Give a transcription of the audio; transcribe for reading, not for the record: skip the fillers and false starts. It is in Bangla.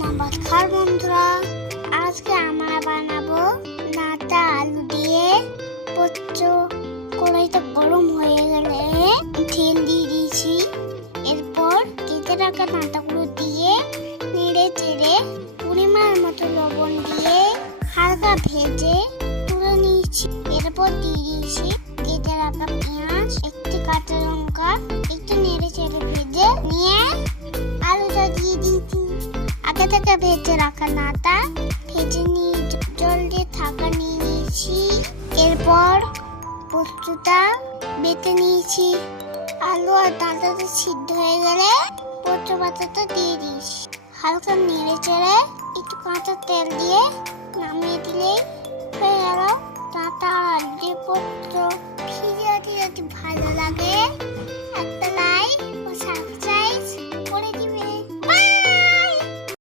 নমস্কার বন্ধুরা, আজকে আমরা বানাবো নাতা আলু দিয়ে পোস্ত। কড়াইটা গরম হয়ে গেলে তেল দিয়ে দিয়েছি। এরপর কেটে রাখা নাতাগুলো দিয়ে নেড়ে চেড়ে পরিমাণ মতো লবণ দিয়ে হালকা ভেজে তুলে নিয়েছি। এরপর দিয়ে দিয়েছি কেটে রাখা পেঁয়াজ, একটি কাঁচা লঙ্কা, একটু নেড়ে চেড়ে ভেজে নিয়ে আলুটা দিয়ে দিয়েছি। আগে থেকে ভেজে রাখা নাতা ভেজে নিয়ে জল দিয়ে থাকা নিয়ে নিয়েছি। এরপর পোস্তটা বেটে নিয়েছি। আলু আর নাতাটা সিদ্ধ হয়ে গেলে পোস্ত বাটাটা দিয়ে দিয়েছি। হালকা নেড়ে চেড়ে একটু কাঁচা তেল দিয়ে নামিয়ে দিলেই হয়ে গেল নাতা আর আলু দিয়ে পোস্ত। ভিডিওটি যদি ভালো লাগে